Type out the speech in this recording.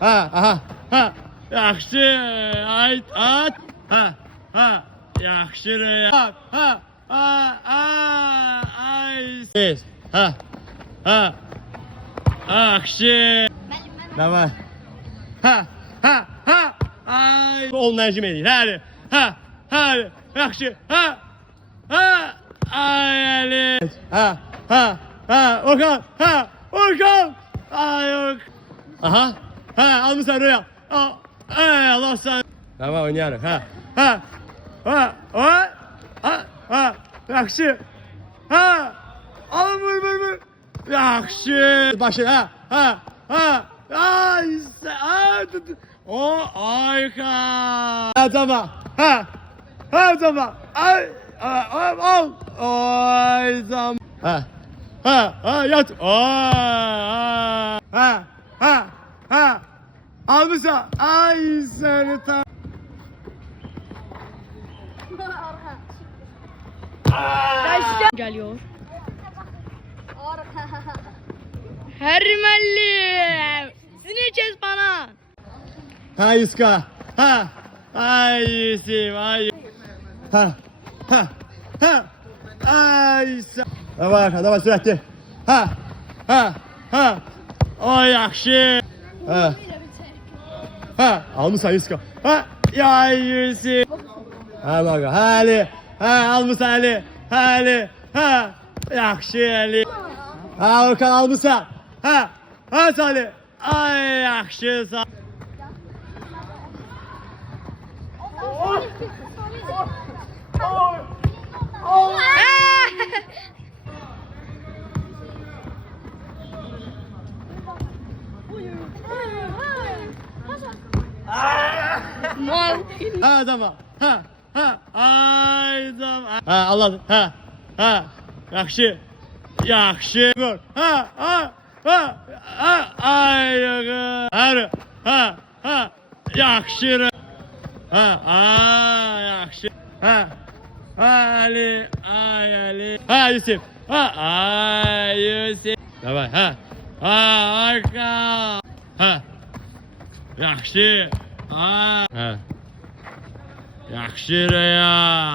Ha, aha, ha. Yaxşı, ayt, at. Ha, ha. Yaxşı, ha, ha. Ay. Ses. Ha, ha. Yaxşı. Давай. Ha, ha, ha. Ay. Ol Necim edin. Hadi. Ha, hadi. Yaxşı. Ha. Ha. Ay Ali. Ha, ha. Ha, Okan. Ha, Okan. Ay yok. Aha. Ha, almışsın Rüya. Ay Allah sen. Tamam oynayalım. Ha. Ha. Ha. Ha. Ha. Ha. Yaxşı. Ha. Al vur. Yaxşı. Başı ha. Ha. Ha. Ay. O ayka. Ha tamam. Ha. Ha tamam. Ay. Al. Ay tamam. Ha. Ha. Ha yat. Ha. Ha. Ha. Almışsın. Ay seni tam. Geliyor. Hermelli. Sineceğiz bana. Ha Iska. Ha. Ay Yusuf. Ay. Ha. Ha. Ha. Ay sen. Давай sürekli. Ha. Ha. Ha. O yaxşı. Ha. Ha. Almışsın Iska. Ha. Ya Yusuf. Ha bak. Ha Ali. Ha almışsın Ali. Ha Ali. Ha. Yaxşı Ali. Ha Okan almışsın. Ha. Ha Salih. Ay yaxşı sağ. Ha tamam. Ha. Ha. Ay tamam. Ha Allah. Ha. Ha. Yaxşı. Yaxşı. Gör. Ha. Ha. Ha. Ha. Ay yok. Ha. Ha. Ha. Yaxşı. Ha. Ha. Yaxşı. Ha. Ha Ali. Ay Ali. Ha Yusuf. Ha. Ay Yusuf. Давай. Ha. Ha. Arka. Ha. Yaxşı. Ha. Ha. Yaxşı ya.